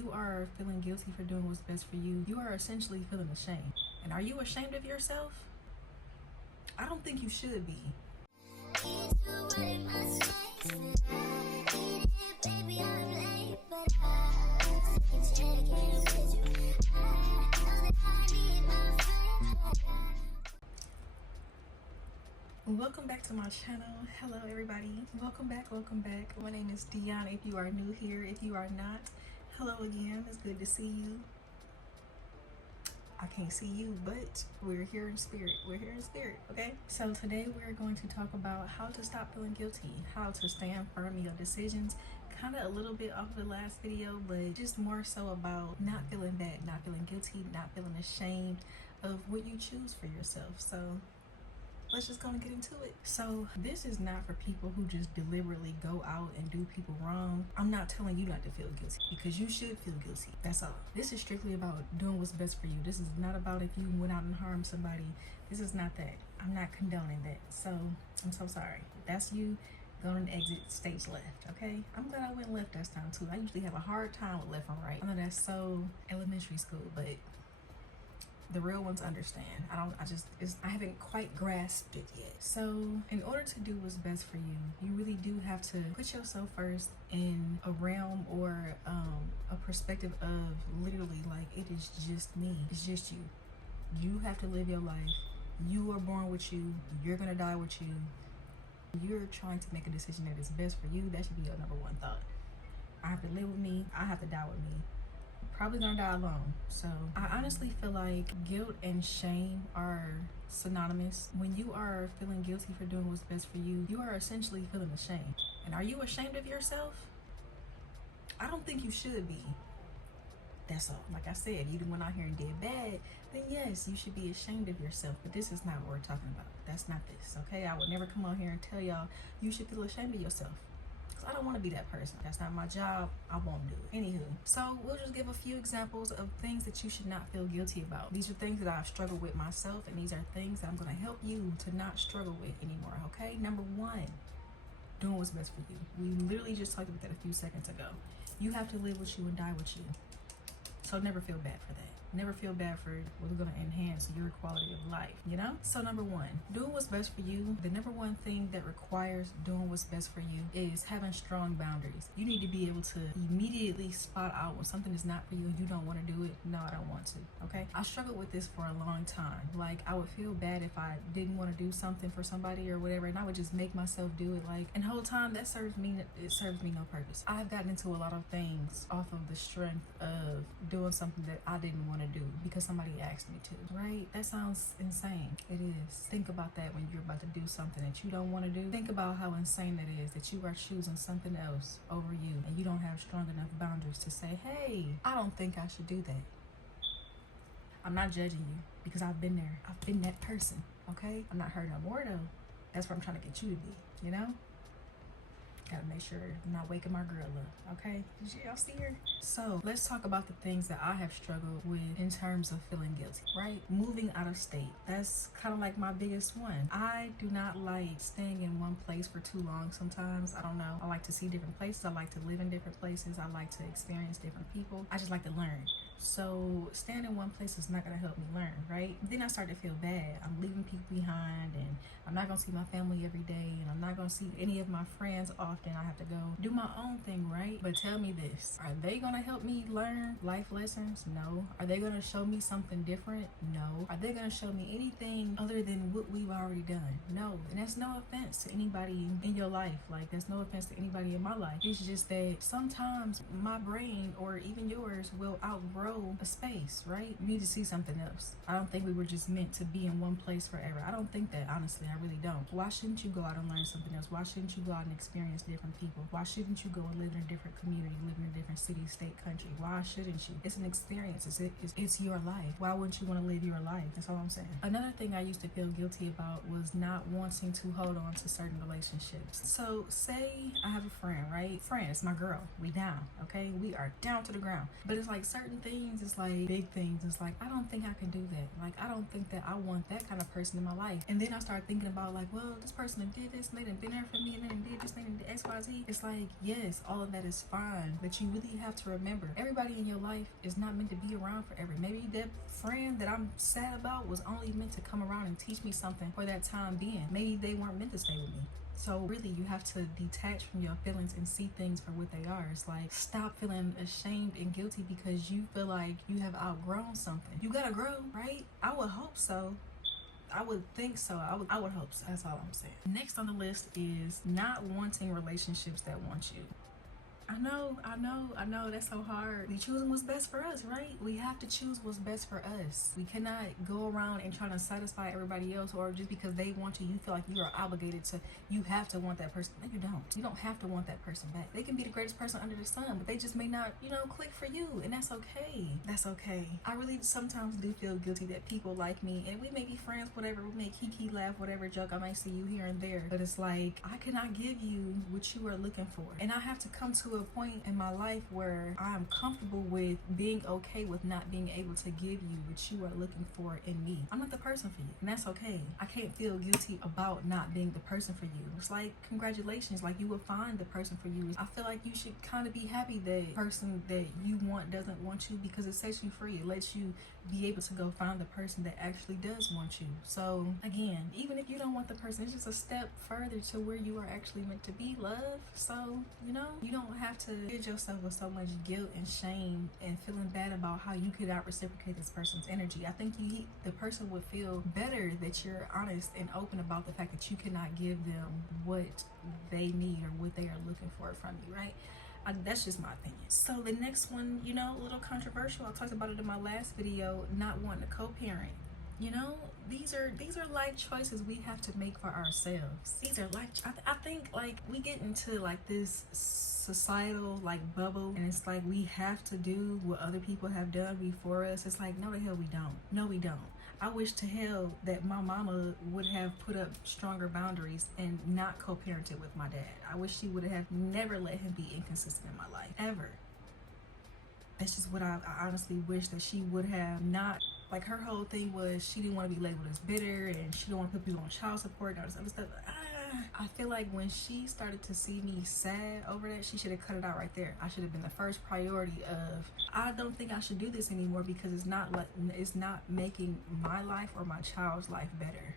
you are feeling guilty for doing what's best for you, you are essentially feeling ashamed. And are you ashamed of yourself? I don't think you should be. Welcome back to my channel. Hello everybody, welcome back. My name is Dion. If you are new here, if you are not, hello again. It's good to see you. I can't see you, but we're here in spirit. Okay? So today we're going to talk about how to stop feeling guilty, how to stand firm in your decisions. Kind of a little bit off the last video, but just more so about not feeling bad, not feeling guilty, not feeling ashamed of what you choose for yourself. So let's just go and get into it. So this is not for people who just deliberately go out and do people wrong. I'm not telling you not to feel guilty, because you should feel guilty. That's all. This is strictly about doing what's best for you. This is not about if you went out and harmed somebody. This is not that. I'm not condoning that. So I'm so sorry. If that's you, go and exit stage left, okay? I'm glad I went left this time too. I usually have a hard time with left and right. I know that's so elementary school, but the real ones understand. I haven't quite grasped it yet. So in order to do what's best for you, you really do have to put yourself first in a realm or a perspective of literally like, it is just me. It's just you. You have to live your life. You were born with you. You're gonna die with you. You're trying to make a decision that is best for you. That should be your number one thought. I have to live with me. I have to die with me. Probably gonna die alone. So I honestly feel like guilt and shame are synonymous. When you are feeling guilty for doing what's best for you, you are essentially feeling ashamed. And are you ashamed of yourself? I don't think you should be. That's all. Like I said, you went out here and did bad, then yes, you should be ashamed of yourself. But this is not what we're talking about. That's not this, okay? I would never come on here and tell y'all you should feel ashamed of yourself. I don't want to be that person. That's not my job. I won't do it. Anywho, so we'll just give a few examples of things that you should not feel guilty about. These are things that I've struggled with myself, and these are things that I'm going to help you to not struggle with anymore, okay? Number one, doing what's best for you. We literally just talked about that a few seconds ago. You have to live with you and die with you. So never feel bad for that. Never feel bad for what's going to enhance your quality of life, you know? So number one, doing what's best for you. The number one thing that requires doing what's best for you is having strong boundaries. You need to be able to immediately spot out when something is not for you and you don't want to do it. No, I don't want to, okay? I struggled with this for a long time. Like, I would feel bad if I didn't want to do something for somebody or whatever, and I would just make myself do it. Like, and the whole time it serves me no purpose. I've gotten into a lot of things off of the strength of doing something that I didn't want to do because somebody asked me to, right? That sounds insane. It is. Think about that when you're about to do something that you don't want to do. Think about how insane that is, that you are choosing something else over you and you don't have strong enough boundaries to say, hey, I don't think I should do that. I'm not judging you because I've been there. I've been that person, okay? I'm not hurting no more though. That's what I'm trying to get you to be, you know? Gotta make sure I'm not waking my girl up, okay? Y'all see her? So let's talk about the things that I have struggled with in terms of feeling guilty, right? Moving out of state. That's kind of like my biggest one. I do not like staying in one place for too long sometimes. I don't know. I like to see different places. I like to live in different places. I like to experience different people. I just like to learn. So staying in one place is not going to help me learn, right? Then I start to feel bad. I'm leaving people behind, and I'm not going to see my family every day, and I'm not going to see any of my friends often. I have to go do my own thing, right? But tell me this, are they going to help me learn life lessons? No. Are they going to show me something different? No. Are they going to show me anything other than what we've already done? No. And that's no offense to anybody in your life. Like, that's no offense to anybody in my life. It's just that sometimes my brain, or even yours, will outgrow a space, right? You need to see something else. I don't think we were just meant to be in one place forever. I don't think that, honestly. I really don't. Why shouldn't you go out and learn something else? Why shouldn't you go out and experience different people? Why shouldn't you go and live in a different community, live in a different city, state, country? Why shouldn't you? It's an experience. It's your life. Why wouldn't you want to live your life? That's all I'm saying. Another thing I used to feel guilty about was not wanting to hold on to certain relationships. So say I have a friend, right? Friend, it's my girl. We down, okay? We are down to the ground. But it's like certain things, it's like big things. It's like, I don't think I can do that. Like, I don't think that I want that kind of person in my life. And then I start thinking about like, well, this person did this and they done been there for me and then did this thing and XYZ. It's like, yes, all of that is fine, but you really have to remember, everybody in your life is not meant to be around forever. Maybe that friend that I'm sad about was only meant to come around and teach me something for that time being. Maybe they weren't meant to stay with me. So really, you have to detach from your feelings and see things for what they are. It's like, stop feeling ashamed and guilty because you feel like you have outgrown something. You gotta grow, right? I would hope so. I would think so. I would hope so. That's all I'm saying. Next on the list is not wanting relationships that want you. I know, that's so hard. We choosing what's best for us, right? We have to choose what's best for us. We cannot go around and trying to satisfy everybody else, or just because they want you, you feel like you are obligated to, you have to want that person. No, you don't. You don't have to want that person back. They can be the greatest person under the sun, but they just may not, click for you, and that's okay. That's okay. I really sometimes do feel guilty that people like me, and we may be friends, whatever, we may kiki laugh, whatever joke, I might see you here and there, but it's like, I cannot give you what you are looking for. And I have to come to a point in my life where I'm comfortable with being okay with not being able to give you what you are looking for in me. I'm not the person for you, and that's okay. I can't feel guilty about not being the person for you. It's like, congratulations, like you will find the person for you. I feel like you should kind of be happy that the person that you want doesn't want you, because it sets you free. It lets you be able to go find the person that actually does want you. So again, even if you don't want the person, it's just a step further to where you are actually meant to be, love. So you don't have to rid yourself with so much guilt and shame and feeling bad about how you cannot reciprocate this person's energy. I think the person would feel better that you're honest and open about the fact that you cannot give them what they need or what they are looking for from you, right? That's just my opinion. So the next one, a little controversial. I talked about it in my last video, not wanting to co-parent. These are life choices we have to make for ourselves. These are life. I think like we get into like this societal like bubble, and it's like we have to do what other people have done before us. It's like, no, the hell we don't. No, we don't. I wish to hell that my mama would have put up stronger boundaries and not co-parented with my dad. I wish she would have never let him be inconsistent in my life, ever. That's just what I honestly wish that she would have not. Like, her whole thing was she didn't want to be labeled as bitter, and she didn't want to put people on child support and all this other stuff. I feel like when she started to see me sad over that, she should have cut it out right there. I should have been the first priority of, I don't think I should do this anymore because it's not making my life or my child's life better.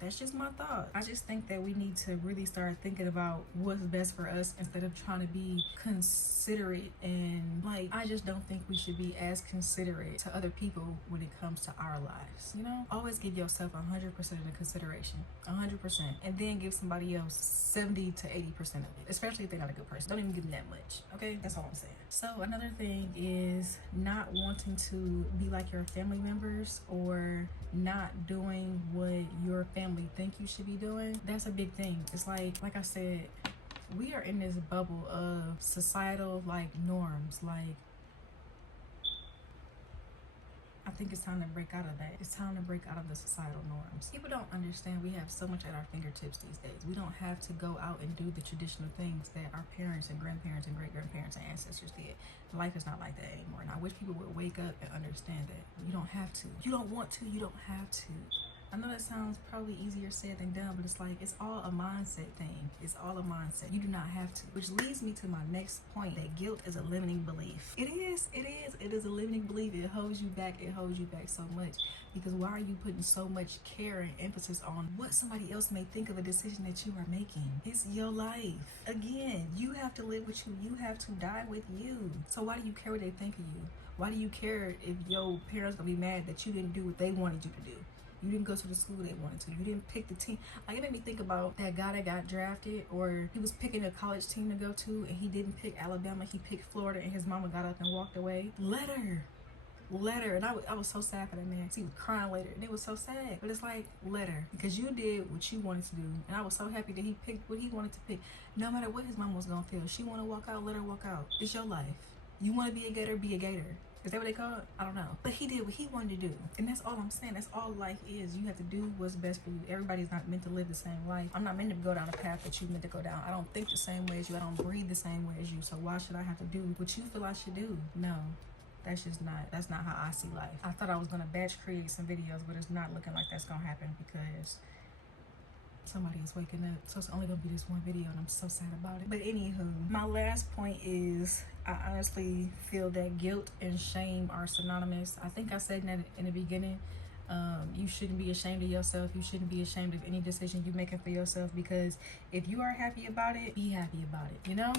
That's just my thought. I just think that we need to really start thinking about what's best for us instead of trying to be considerate, and like, I just don't think we should be as considerate to other people when it comes to our lives. Always give yourself 100% of the consideration, 100%, and then give somebody else 70 to 80% of it, especially if they're not a good person. Don't even give them that much, okay? That's all I'm saying. So another thing is not wanting to be like your family members, or not doing what your family think you should be doing. That's a big thing. It's like I said, we are in this bubble of societal like norms. Like, I think it's time to break out of that. It's time to break out of the societal norms. People don't understand we have so much at our fingertips these days. We don't have to go out and do the traditional things that our parents and grandparents and great-grandparents and ancestors did. Life is not like that anymore. And I wish people would wake up and understand that you don't have to. You don't want to, you don't have to. I know that sounds probably easier said than done, but it's like, it's all a mindset thing. It's all a mindset. You do not have to. Which leads me to my next point, that guilt is a limiting belief. It is a limiting belief. It holds you back. It holds you back so much. Because why are you putting so much care and emphasis on what somebody else may think of a decision that you are making? It's your life. Again, you have to live with you. You have to die with you. So why do you care what they think of you? Why do you care if your parents gonna be mad that you didn't do what they wanted you to do? You didn't go to the school they wanted to. You didn't pick the team. Like, it made me think about that guy that got drafted, or he was picking a college team to go to, and he didn't pick Alabama. He picked Florida, and his mama got up and walked away. Let her. And I was so sad for that man. He was crying later, and it was so sad. But it's like, let her. Because you did what you wanted to do. And I was so happy that he picked what he wanted to pick. No matter what his mama was going to feel. She want to walk out, let her walk out. It's your life. You want to be a gator, be a gator. Is that what they call it? I don't know. But he did what he wanted to do. And that's all I'm saying. That's all life is. You have to do what's best for you. Everybody's not meant to live the same life. I'm not meant to go down a path that you meant to go down. I don't think the same way as you. I don't breathe the same way as you. So why should I have to do what you feel I should do? No. That's not how I see life. I thought I was gonna batch create some videos, but it's not looking like that's gonna happen, because Somebody is waking up, so it's only gonna be this one video, and I'm so sad about it. But anywho, my last point is I honestly feel that guilt and shame are synonymous. I think I said that in the beginning. You shouldn't be ashamed of yourself. You shouldn't be ashamed of any decision you're making for yourself, because if you are happy about it, be happy about it. You know,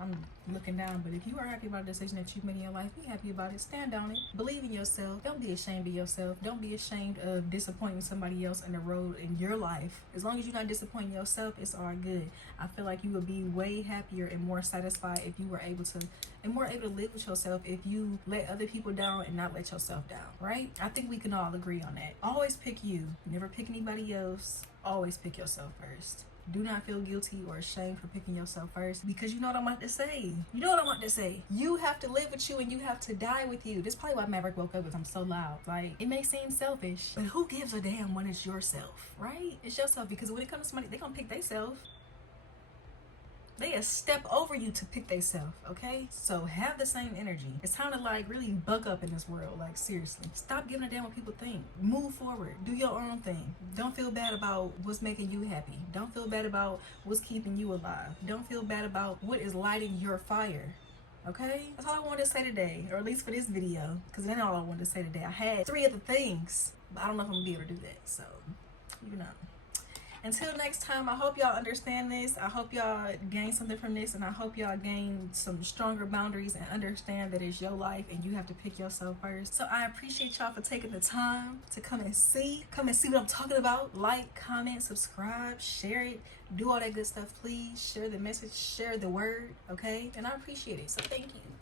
I'm looking down, but if you are happy about a decision that you've made in your life, be happy about it. Stand on it. Believe in yourself. Don't be ashamed of yourself. Don't be ashamed of disappointing somebody else in the road in your life. As long as you're not disappointing yourself, it's all good. I feel like you would be way happier and more satisfied if you were able to, and more able to live with yourself if you let other people down and not let yourself down, right? I think we can all agree on that. Always pick you. Never pick anybody else. Always pick yourself first. Do not feel guilty or ashamed for picking yourself first, because you know what I'm about to say. You know what I'm about to say. You have to live with you and you have to die with you. This is probably why Maverick woke up, because I'm so loud. Like, it may seem selfish, but who gives a damn when it's yourself, right? It's yourself, because when it comes to somebody, they gonna pick themselves. They a step over you to pick theyself, okay? So have the same energy. It's time to like really buck up in this world, like seriously. Stop giving a damn what people think. Move forward. Do your own thing. Don't feel bad about what's making you happy. Don't feel bad about what's keeping you alive. Don't feel bad about what is lighting your fire. Okay? That's all I wanted to say today, or at least for this video, because that's all I wanted to say today. I had 3 other things, but I don't know if I'm gonna be able to do that, so you know. Until next time, I hope y'all understand this. I hope y'all gain something from this, and I hope y'all gain some stronger boundaries and understand that it's your life and you have to pick yourself first. So I appreciate y'all for taking the time to come and see what I'm talking about. Like, comment, subscribe, share it, do all that good stuff. Please share the message, share the word, okay? And I appreciate it, so thank you.